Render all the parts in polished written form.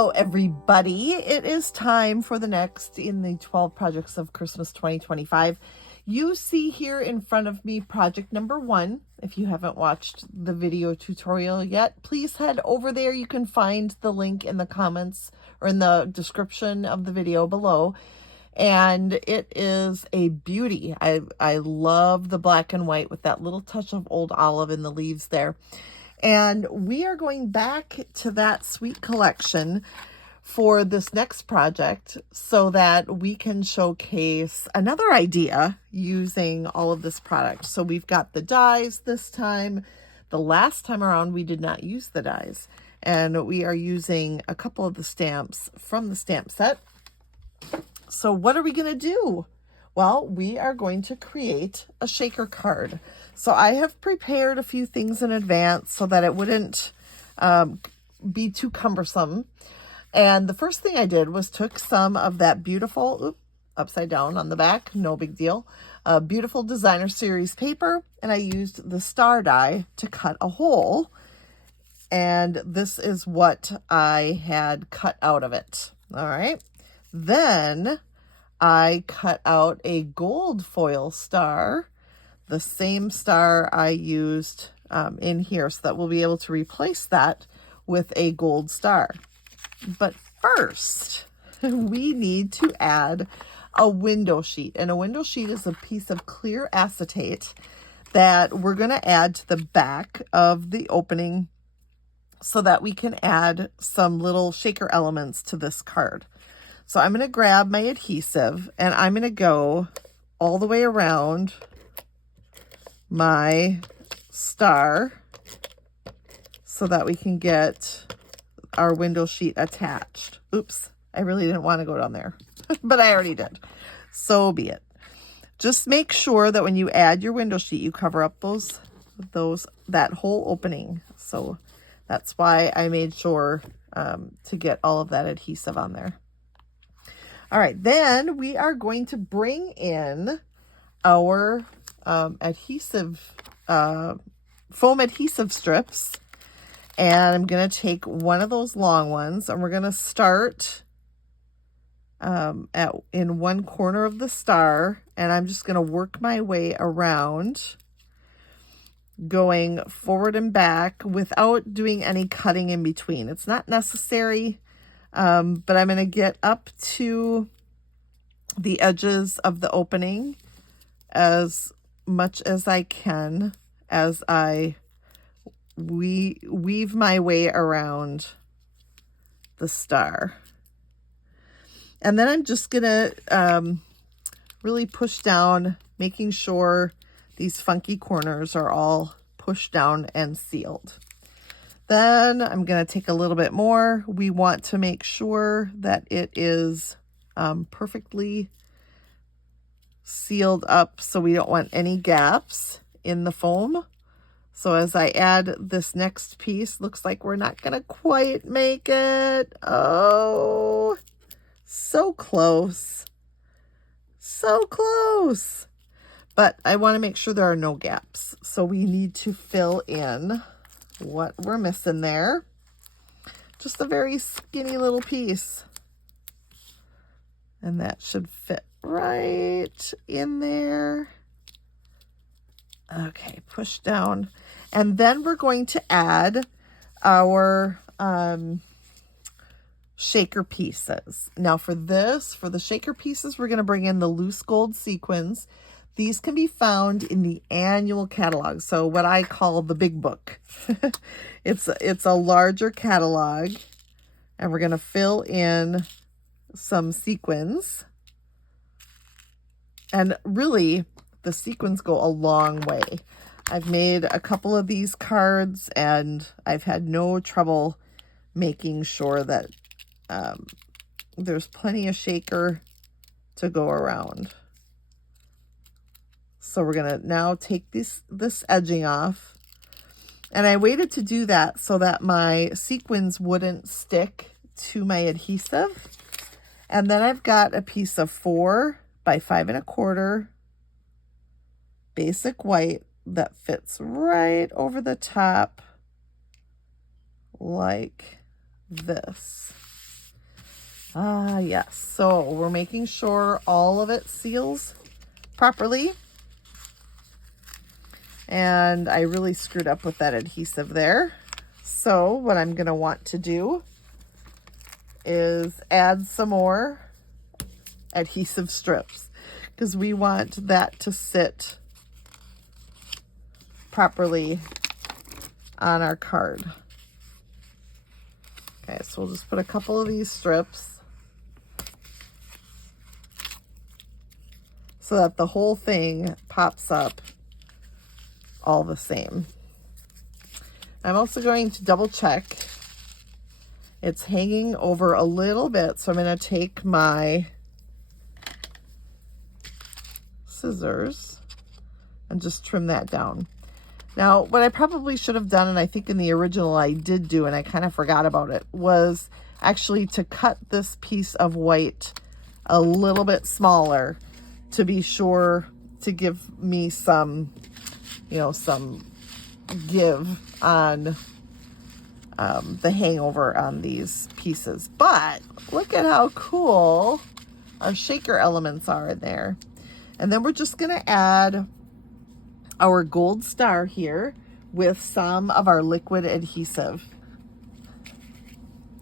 Hello, everybody. It is time for the next in the 12 projects of Christmas 2025. You see here in front of me project number 1. If you haven't watched the video tutorial yet, please head over there. You can find the link in the comments or in the description of the video below. And it is a beauty. I love the black and white with that little touch of old olive in the leaves there. And we are going back to that sweet collection for this next project so that we can showcase another idea using all of this product. So we've got the dies this time. The last time around, we did not use the dies. And we are using a couple of the stamps from the stamp set. So what are we going to do? Well, we are going to create a shaker card. So I have prepared a few things in advance so that it wouldn't be too cumbersome. And the first thing I did was took some of that beautiful, upside down on the back, no big deal, beautiful designer series paper. And I used the star die to cut a hole. And this is what I had cut out of it. All right. Then I cut out a gold foil star, the same star I used in here, so that we'll be able to replace that with a gold star. But first, we need to add a window sheet. And a window sheet is a piece of clear acetate that we're going to add to the back of the opening so that we can add some little shaker elements to this card. So I'm going to grab my adhesive and I'm going to go all the way around my star so that we can get our window sheet attached. Oops, I really didn't want to go down there, but I already did. So be it. Just make sure that when you add your window sheet, you cover up that whole opening. So that's why I made sure to get all of that adhesive on there. All right, then we are going to bring in our foam adhesive strips. And I'm going to take one of those long ones and we're going to start in one corner of the star. And I'm just going to work my way around, going forward and back without doing any cutting in between. It's not necessary. But I'm going to get up to the edges of the opening as much as I can as I weave my way around the star. And then I'm just going to really push down, making sure these funky corners are all pushed down and sealed. Then I'm going to take a little bit more. We want to make sure that it is perfectly sealed up, so we don't want any gaps in the foam. So as I add this next piece, looks like we're not going to quite make it. Oh, so close. So close. But I want to make sure there are no gaps. So we need to fill in what we're missing there. Just a very skinny little piece. And that should fit right in there. Okay, push down. And then we're going to add our shaker pieces. Now for the shaker pieces, we're going to bring in the loose gold sequins. These can be found in the annual catalog. So what I call the big book. It's a larger catalog. And we're going to fill in some sequins. And really, the sequins go a long way. I've made a couple of these cards and I've had no trouble making sure that there's plenty of shaker to go around. So we're going to now take this edging off. And I waited to do that so that my sequins wouldn't stick to my adhesive. And then I've got a piece of 4 by 5 1/4 basic white that fits right over the top like this. Yes. So we're making sure all of it seals properly. And I really screwed up with that adhesive there. So what I'm going to want to do is add some more adhesive strips, because we want that to sit properly on our card. Okay, so we'll just put a couple of these strips so that the whole thing pops up all the same. I'm also going to double check. It's hanging over a little bit, so I'm going to take my scissors and just trim that down. Now, what I probably should have done, and I think in the original I did do, and I kind of forgot about it, was actually to cut this piece of white a little bit smaller to be sure to give me some, some give on the hangover on these pieces. But look at how cool our shaker elements are in there. And then we're just going to add our gold star here with some of our liquid adhesive.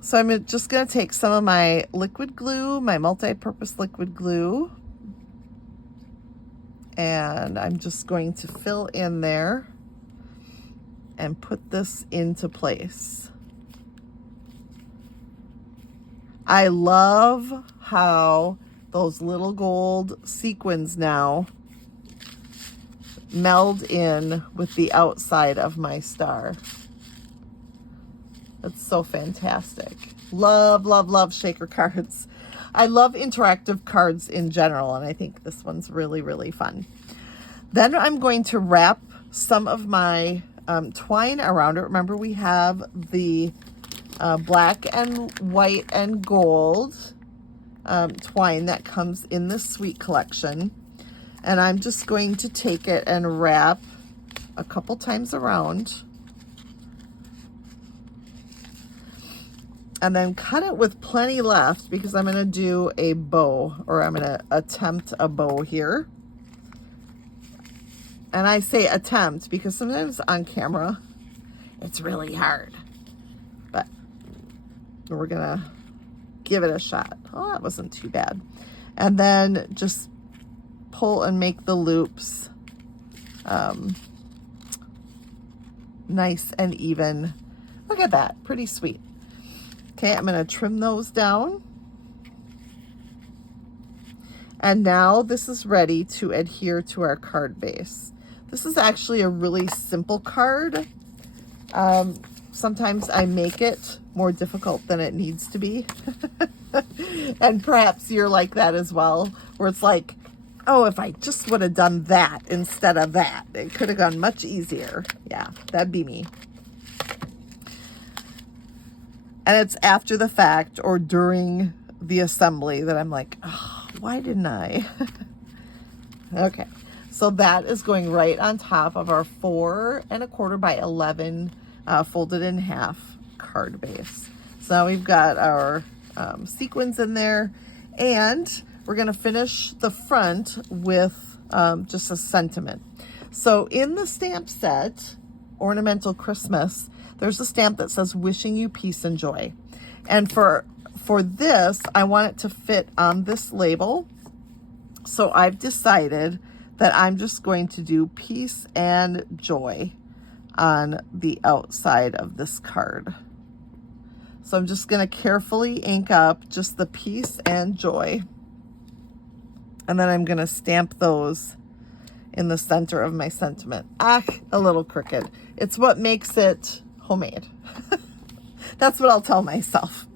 So I'm just going to take some of my liquid glue, my multi-purpose liquid glue, and I'm just going to fill in there and put this into place. I love how those little gold sequins now meld in with the outside of my star. It's so fantastic. Love, love, love shaker cards. I love interactive cards in general, and I think this one's really, really fun. Then I'm going to wrap some of my twine around it. Remember, we have the black and white and gold twine that comes in the Sweet Collection. And I'm just going to take it and wrap a couple times around. And then cut it with plenty left, because I'm going to do a bow, or I'm going to attempt a bow here. And I say attempt because sometimes on camera it's really hard, but we're going to give it a shot. Oh, that wasn't too bad. And then just pull and make the loops nice and even. Look at that, pretty sweet. Okay, I'm going to trim those down. And now this is ready to adhere to our card base. This is actually a really simple card. Sometimes I make it more difficult than it needs to be. And perhaps you're like that as well, where it's like, oh, if I just would have done that instead of that, it could have gone much easier. Yeah, that'd be me. And it's after the fact or during the assembly that I'm like, oh, why didn't I? Okay, so that is going right on top of our 4 1/4 by 11 folded in half card base. So now we've got our sequins in there, and we're going to finish the front with just a sentiment. So in the stamp set, Ornamental Christmas, there's a stamp that says wishing you peace and joy. And for this, I want it to fit on this label. So I've decided that I'm just going to do peace and joy on the outside of this card. So I'm just going to carefully ink up just the peace and joy. And then I'm going to stamp those in the center of my sentiment. A little crooked. It's what makes it homemade. That's what I'll tell myself.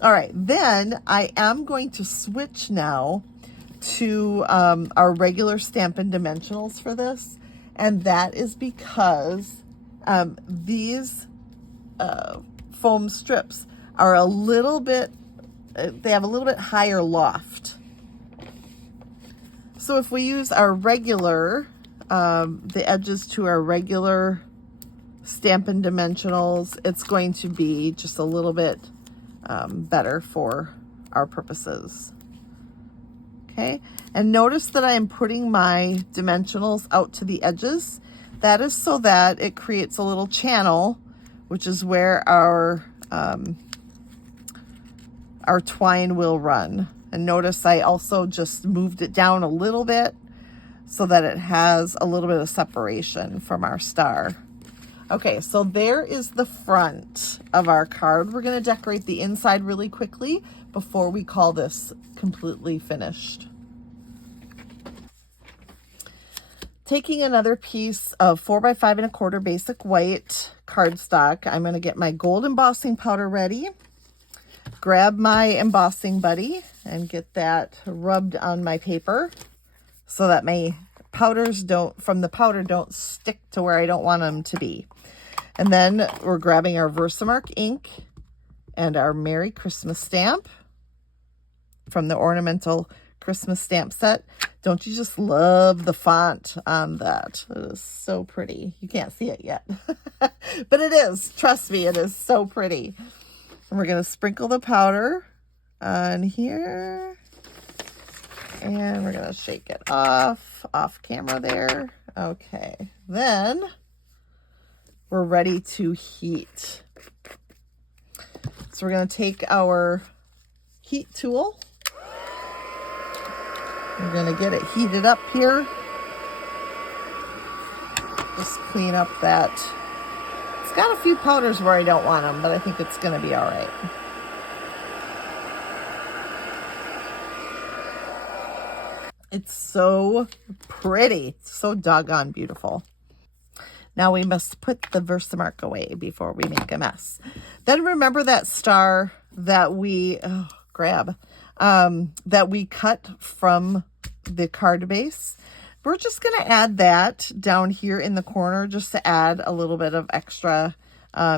All right, then I am going to switch now to our regular Stampin' Dimensionals for this. And that is because these foam strips are a little bit, they have a little bit higher loft. So if we use our regular, the edges to our regular Stampin' Dimensionals, it's going to be just a little bit better for our purposes. Okay, and notice that I am putting my dimensionals out to the edges. That is so that it creates a little channel, which is where our twine will run. And notice I also just moved it down a little bit so that it has a little bit of separation from our star. Okay, so there is the front of our card. We're going to decorate the inside really quickly before we call this completely finished. Taking another piece of 4x5 1/4 basic white cardstock, I'm going to get my gold embossing powder ready. Grab my embossing buddy and get that rubbed on my paper so that my powders don't stick to where I don't want them to be. And then we're grabbing our Versamark ink and our Merry Christmas stamp from the Ornamental Christmas stamp set. Don't you just love the font on that? It is so pretty. You can't see it yet, but it is. Trust me, it is so pretty. And we're going to sprinkle the powder on here. And we're going to shake it off camera there. Okay. Then we're ready to heat. So we're going to take our heat tool. We're going to get it heated up here. Just clean up that. It's got a few powders where I don't want them, but I think it's going to be all right. It's so pretty. It's so doggone beautiful. Now we must put the Versamark away before we make a mess. Then remember that star that we that we cut from the card base. We're just going to add that down here in the corner just to add a little bit of extra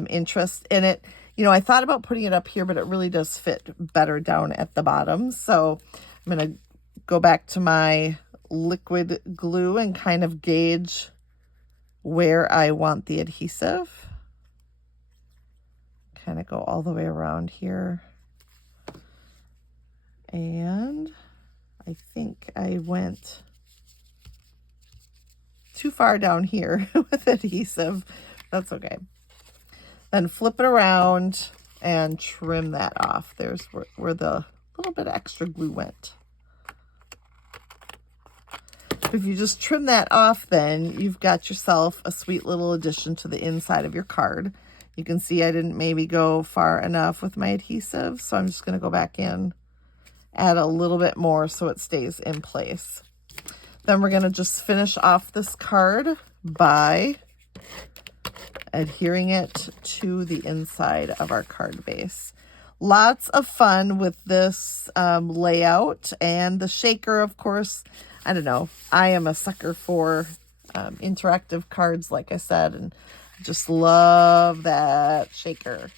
interest in it. You know, I thought about putting it up here, but it really does fit better down at the bottom. So I'm going to go back to my liquid glue and kind of gauge where I want the adhesive. Kind of go all the way around here. And I think I went too far down here with adhesive. That's okay. Then flip it around and trim that off. There's where the little bit of extra glue went. If you just trim that off, then you've got yourself a sweet little addition to the inside of your card. You can see I didn't maybe go far enough with my adhesive, so I'm just going to go back in, add a little bit more so it stays in place. Then we're going to just finish off this card by adhering it to the inside of our card base. Lots of fun with this layout, and the shaker, of course. I don't know. I am a sucker for interactive cards, like I said, and I just love that shaker.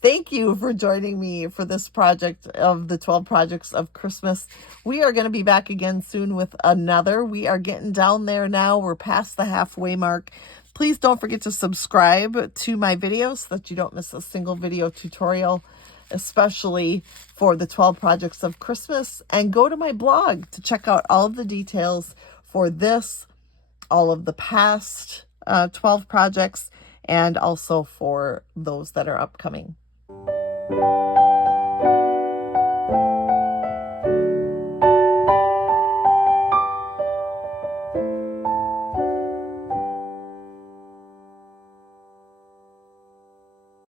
Thank you for joining me for this project of the 12 projects of Christmas. We are going to be back again soon with another. We are getting down there now. We're past the halfway mark. Please don't forget to subscribe to my videos so that you don't miss a single video tutorial, especially for the 12 projects of Christmas. And go to my blog to check out all of the details for this, all of the past 12 projects, and also for those that are upcoming.